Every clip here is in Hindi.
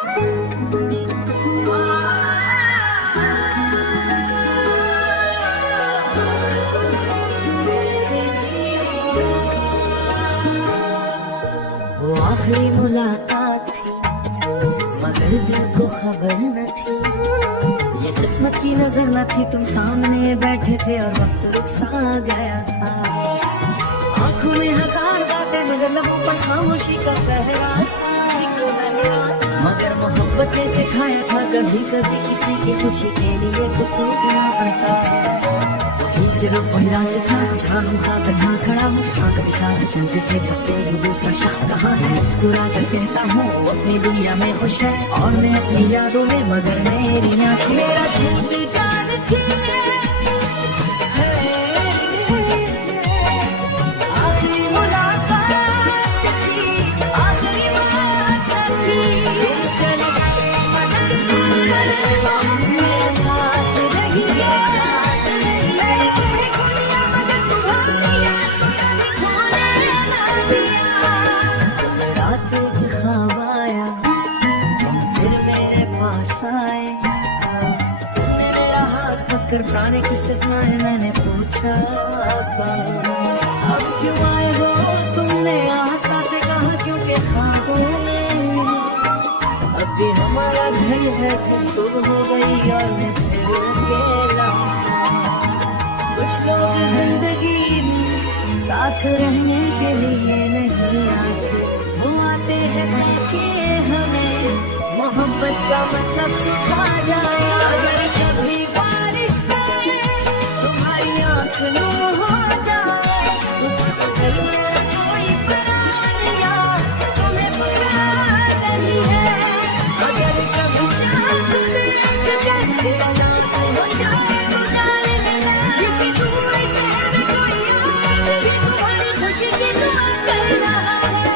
वो आखिरी मुलाकात थी मगर दिल को खबर न थी, ये किस्मत की नजर न थी, तुम सामने बैठे थे और वक्त रुक सा गया था। आंखों में हजार बातें मगर लबों पर खामोशी का पहरा था, मगर मोहब्बत ने सिखाया था कभी कभी किसी की खुशी के लिए खुद टूटना पड़ता है। जगह वही रास्ता था जहाँ हम खाकर ना खड़ा हूँ, जहाँ कभी साथ चलते थे जब से वो दूसरा शख्स कहाँ है। मुस्कुरा कर कहता हूँ वो अपनी दुनिया में खुश है और मैं अपनी यादों में, मगर मेरी आँखें मेरा झूठ जानती है। आखिरी मुलाकात थी, आखिरी बात थी, तुम चले गए मगर हम मेरे साथ रहिए, साथ रहिए। तुम्हें खो लिया मगर तुम्हारी याद को कभी खोने ना दिया। तुम्हें रात एक ख्वाब आया, तुम फिर मेरे पास आए, तुमने मेरा हाथ पकड़ पुराने किस्से सुनाए, मैंने पूछा अब क्यों आए हो, तुमने आस्था से कहा क्योंकि ख्वाबों में अभी हमारा घर है, फिर सुबह हो गई और मैं फिर अकेला। कुछ लोग जिंदगी में साथ रहने के लिए नहीं आते, वो आते हैं ताकि हमें मोहब्बत का मतलब सिखा जाए। अगर कभी बारिश में तुम्हारी आंख नूर हो जाए, तुझको चल मेरा कोई परार यार, तुम्हें पता नहीं है। अगर कभी चाँद देख के ना से हो जाए तो जान लेना, किसी दूर शहर में कोई और भी तुम्हारी खुशी की दुआ कर रहा है।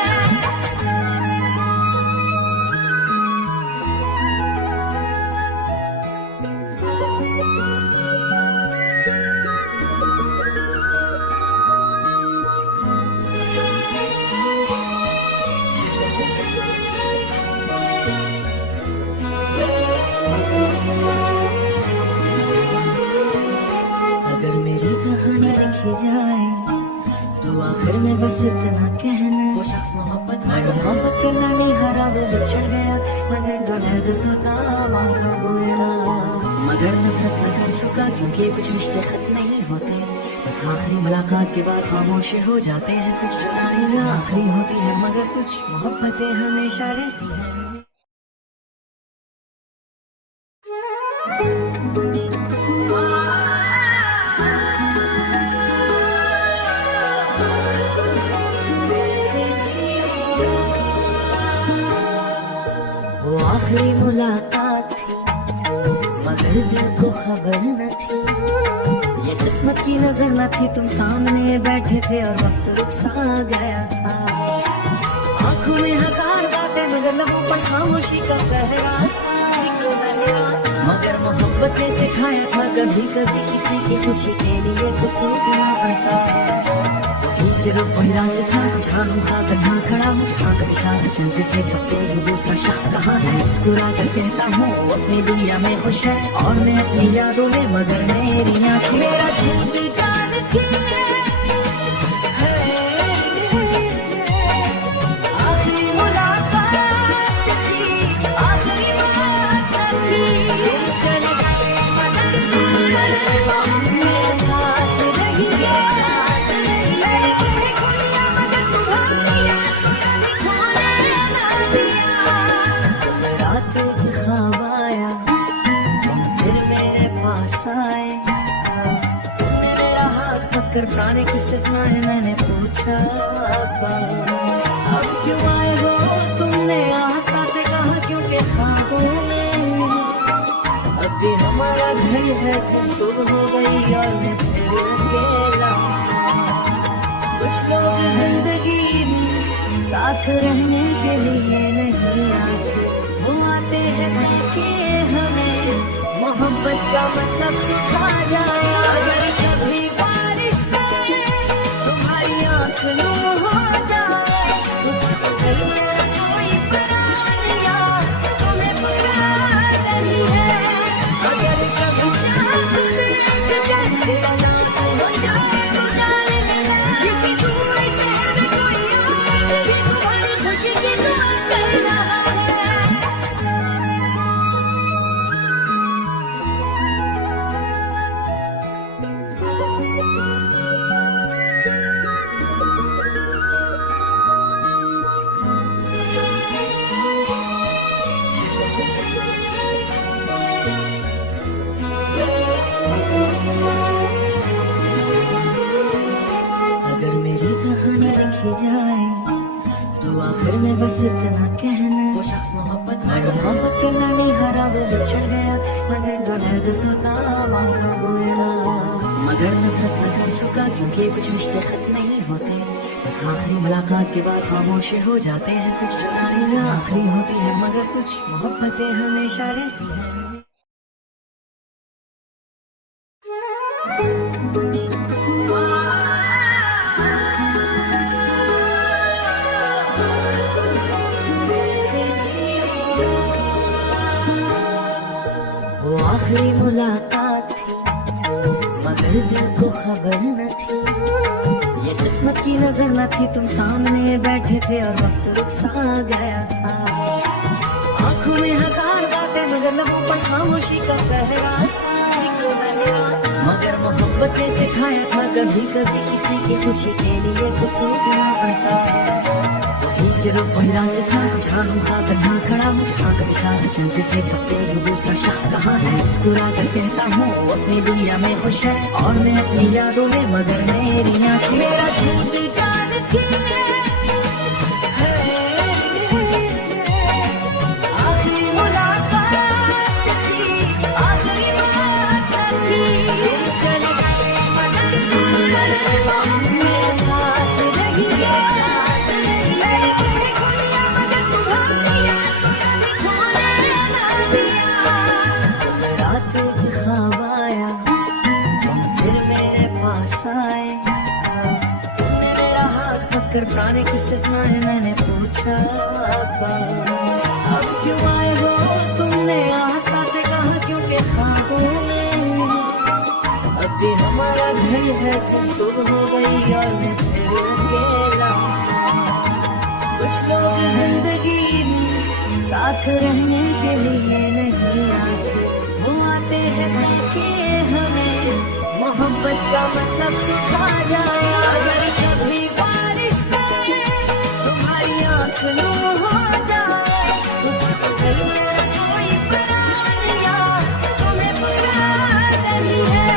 अगर मेरी कहानी लिखी जाए तो आखिर में बस इतना कहना, वो शख्स मोहब्बत करना नहीं हरा, वो बिछड़ गया मगर दर्द सका मगर नफरत न कर सका, क्योंकि कुछ रिश्ते खत्म नहीं होते, बस आखिरी मुलाकात के बाद खामोश हो जाते हैं। कुछ जुदाइयां आखिरी होती है मगर कुछ मोहब्बतें हमेशा रहती हैं। वो आखिरी मुलाकात थी मगर दिल को खबर न थी, ये किस्मत की नजर न थी, तुम सामने बैठे थे और वक्त रुक सा गया था। आंखों में हजार बातें मगर लबों पर खामोशी का पहरा था, मगर मोहब्बत ने सिखाया था कभी कभी किसी की खुशी के लिए खुद टूटना पड़ता है। जगह वही रास्ता था जहाँ हम खाकर ना खड़ा हूँ, जहाँ कभी साथ चलते थे जब से वो दूसरा शख्स कहाँ है। मुस्कुरा कर कहता हूँ वो अपनी दुनिया में खुश है और मैं अपनी यादों में, मगर मेरी आँखें मेरा झूठ जानती है। आखिरी मुलाकात थी, आखिरी बात थी, तुम चले गए मगर हम मेरे साथ रहिए, साथ रहिए। तुम्हें खो लिया मगर तुम्हारी याद को कभी खोने ना दिया। तुम्हें रात एक ख्वाब आया, तुम फिर मेरे पास आए, तुमने मेरा हाथ पकड़ पुराने किस्से सुनाए, मैंने पूछा अब क्यों आए हो, तुमने आस्था से कहा क्योंकि ख्वाबों में अभी हमारा घर है, फिर सुबह हो गई और मैं फिर अकेला। कुछ लोग जिंदगी में साथ रहने के लिए नहीं आते, वो आते हैं ताकि हमें मोहब्बत का मतलब सिखा जाए। अगर कभी बारिश में तुम्हारी आंख नूर हो जाए, तुझको चल मेरा कोई परार यार, तुम्हें मोहब्बत करना नहीं हरा वो बिछड़ गया मगर दर्द सता बोला मगर नफरत न कर सका क्योंकि कुछ रिश्ते खत्म नहीं होते बस आखिरी मुलाकात के बाद खामोश हो जाते हैं कुछ जुदाइयां आखिरी होती है मगर कुछ मोहब्बतें हमेशा रहती हैं वो आखिरी मुलाकात थी मगर दिल को खबर न थी ये किस्मत की नजर न थी तुम सामने बैठे थे और वक्त रुक सा गया था आंखों में हजार बातें मगर लबों पर खामोशी का पहरा था मगर मोहब्बत ने सिखाया था कभी कभी किसी की खुशी के लिए तो टूटना पड़ता है सिर्फ वही रास्ता था जहाँ हम खाकर ना खड़ा हूँ जहाँ कभी साथ चलते थे सबसे वो दूसरा शख्स कहाँ है मुस्कुरा कर कहता हूँ वो अपनी दुनिया में खुश है और मैं अपनी यादों में मगर मेरी आँखें मेरा झूठ जानती है आखिरी मुलाकात थी आखिरी बात थी चले मेरे साथ रही है साथ मैंने तुम्हें खो लिया मगर तुम्हें रात एक ख्वाब आया तुम फिर मेरे पास आए तुमने मेरा हाथ पकड़ पुराने किस्से सुनाए मैंने पूछा अब क्यों आए हो तुमने आस्था से कहा क्योंकि ख्वाबों में अब भी हमारा घर है फिर सुबह हो गई और मैं फिर अकेला कुछ लोग जिंदगी में साथ रहने के लिए नहीं आते वो आते हैं ताकि हमें मोहब्बत का मतलब सिखा जाए अगर कभी बारिश में तुम्हारी आँख यूं हो जाए तो चल मेरा कोई पराया तुम्हें पता नहीं है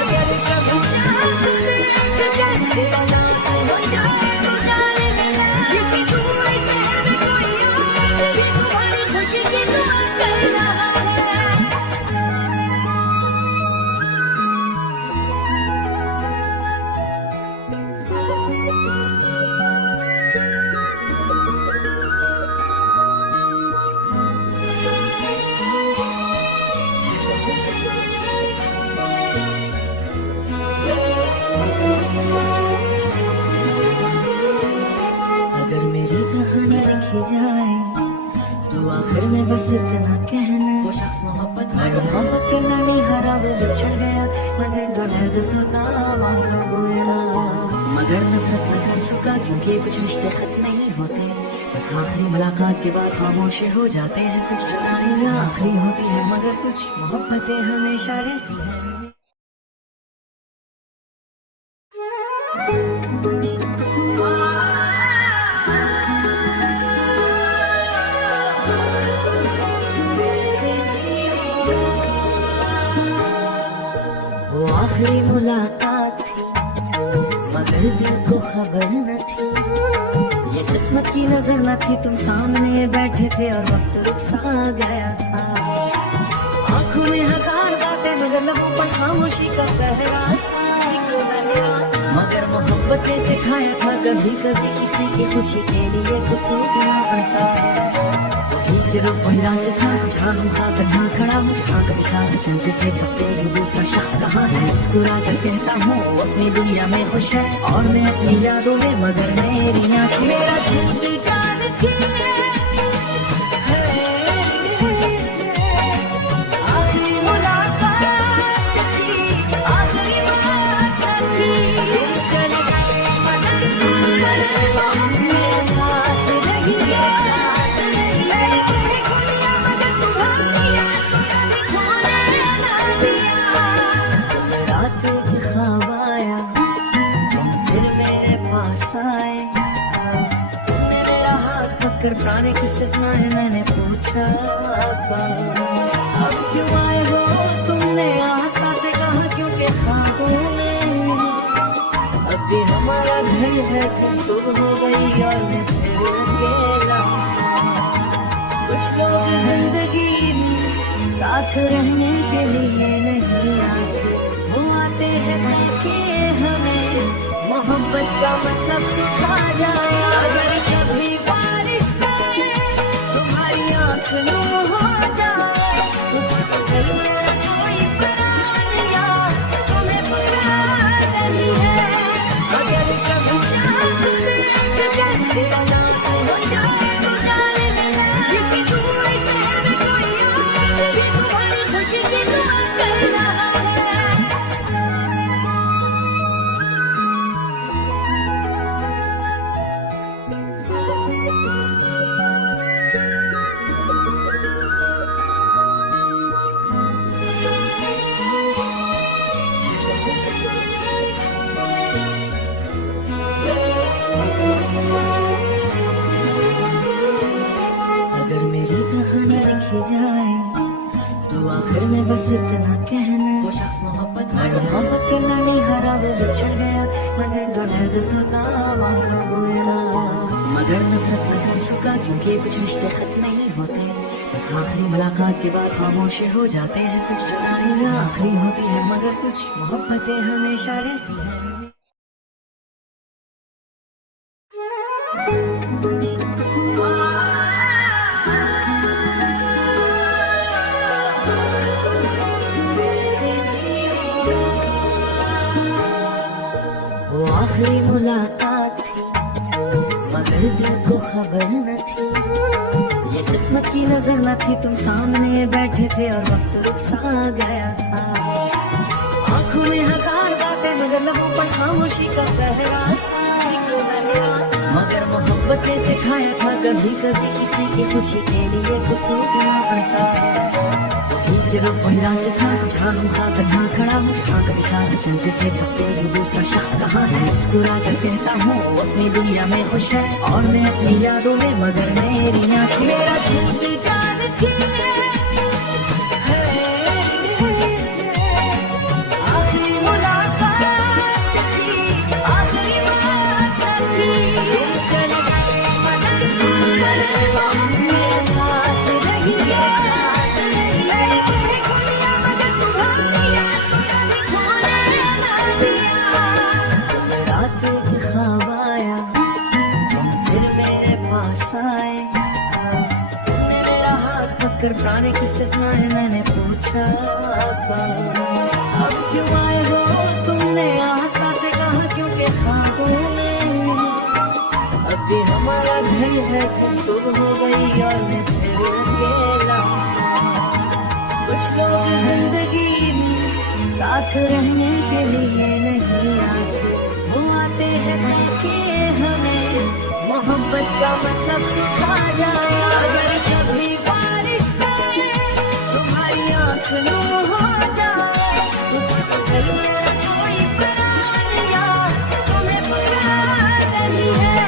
अगर कभी चाँद देख के बना से हो जाए तो जाने देना किसी दूर शहर में कोई और ये तुम्हारी खुशी की दुआ कर रहा है अगर मेरी कहानी लिखी जाए तो आखिर में बस इतना कहना वो शख्स मोहब्बत करना नहीं हरा वो बिछड़ गया मगर दर्द सता बोला मगर नफरत न कर सका क्योंकि कुछ रिश्ते खत्म नहीं होते बस आखिरी मुलाकात के बाद खामोश हो जाते हैं कुछ जुदाइयां आखिरी होती है मगर कुछ मोहब्बतें हमेशा रहती हैं वो आखिरी मुलाकात थी मगर दिल को खबर न थी ये किस्मत की नजर न थी तुम सामने बैठे थे और वक्त रुक सा गया था आंखों में हजार बातें मगर लबों पर खामोशी का पहरा था मगर मोहब्बत ने सिखाया था कभी कभी किसी की खुशी के लिए तो टूटना पड़ता है सिर्फ वही रास्ता था जहाँ हम खाकर ना खड़ा हूँ जहाँ कभी साथ चलते थे सबसे वो दूसरा शख्स कहाँ है मुस्कुरा कर कहता हूँ वो अपनी दुनिया में खुश है और मैं अपनी यादों में मगर मेरी आँखें मेरा झूठ जानती है आखिरी मुलाकात थी आखिरी बात थी चले मेरे साथ रही है साथ मैंने तुम्हें खो लिया मगर तुम्हें रात एक ख्वाब आया तुम फिर मेरे पास आए तुमने मेरा हाथ पकड़ पुराने किस्से सुनाए मैंने पूछा अब क्यों आए हो तुमने आस्था से कहा क्योंकि ख्वाबों में अब भी हमारा घर है फिर सुबह हो गई और मैं फिर अकेला कुछ लोग जिंदगी में साथ रहने के लिए नहीं आते, वो आते हैं ताकि हमें मोहब्बत का मतलब सिखा जाए। अगर कभी बारिश में तुम्हारी आंख नम हो जाए तो चल मेरा कोई प्राण या तुम्हें बुरा नहीं है। अगर कभी चांद देख के तनाव हो जाए तो जान लेना, किसी दूर शहर में कोई आके तुम्हारी खुशी की दुआ कर रहा है। अगर मेरी कहानी लिखी जाए तो आखिर में बस इतना कहना, वो शख्स मोहब्बत करना नहीं हारा, वो बिछड़ गया मगर दुनिया सका मगर नफरत न कर सका, क्योंकि कुछ रिश्ते खत्म नहीं होते, बस आखिरी मुलाकात के बाद खामोश हो जाते हैं। कुछ जुदाइयां आखिरी होती है मगर कुछ मोहब्बतें हमेशा रहती हैं। वो आखिरी मुलाकात थी मगर दिल को खबर न थी, ये किस्मत की नजर न थी, तुम सामने बैठे थे और वक्त रुक सा गया था। आंखों में हजार बातें मगर लबों पर खामोशी का पहरा था, मगर मोहब्बत ने सिखाया था कभी कभी किसी की खुशी के लिए कुछ रुकना पड़ता है। एक जगह वही रास्ता था जहाँ हम खाकर यहाँ खड़ा हूँ, जहाँ कभी साथ चलते थे थकते वो दूसरा शख्स कहाँ है। मुस्कुरा कर कहता हूँ वो अपनी दुनिया में खुश है और मैं अपनी यादों में, मगर मेरी आँखें मेरा झूठ जानती है। आखिरी मुलाकात थी, आखिरी बात थी, तुम चले गए मगर तुम मेरे साथ रही है, साथ रही है। तुम्हें खोया मगर तुम्हारी याद कभी खोने ना दिया। तुम्हें रात के ख्वाब आया, तुम फिर मेरे पास आए, तुमने मेरा हाथ पकड़ पुराने किस्से सुनाए, मैंने पूछा अब क्यों आए हो, तुमने आस्था से कहा क्योंकि ख्वाबों में अब भी हमारा घर है कि सुबह हो गई और मैं फिर अकेला। कुछ लोग जिंदगी में साथ रहने के लिए नहीं आते, वो आते हैं ताकि हमें मोहब्बत का मतलब सिखा जाए। अगर कभी बारिश में तुम्हारी आंख नम हो जाए तो चल मेरा कोई प्राण या तुम्हें बुरा नहीं है।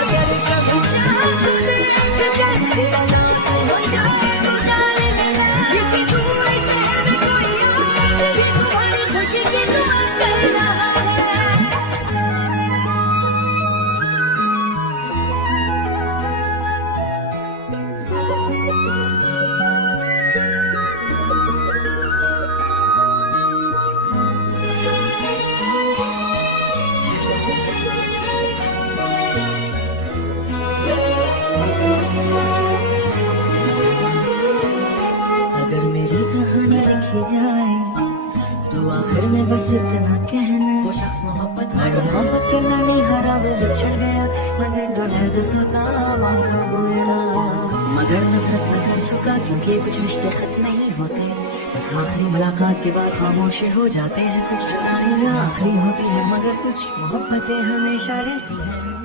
अगर कभी चांद देख के तनाव हो जाए तो जान लेना, किसी दूर शहर में कोई आके तुम्हारी खुशी की दुआ कर रहा है। अगर मेरी कहानी लिखी जाए तो आखिर में बस इतना कहना, वो शख्स मोहब्बत करना नहीं हारा, वो बिछड़ गया मगर दुनिया सका मगर नफरत न कर सका, क्योंकि कुछ रिश्ते खत्म नहीं होते, बस आखिरी मुलाकात के बाद खामोश हो जाते हैं। कुछ जुदाइयां आखिरी होती है मगर कुछ मोहब्बतें हमेशा रहती हैं।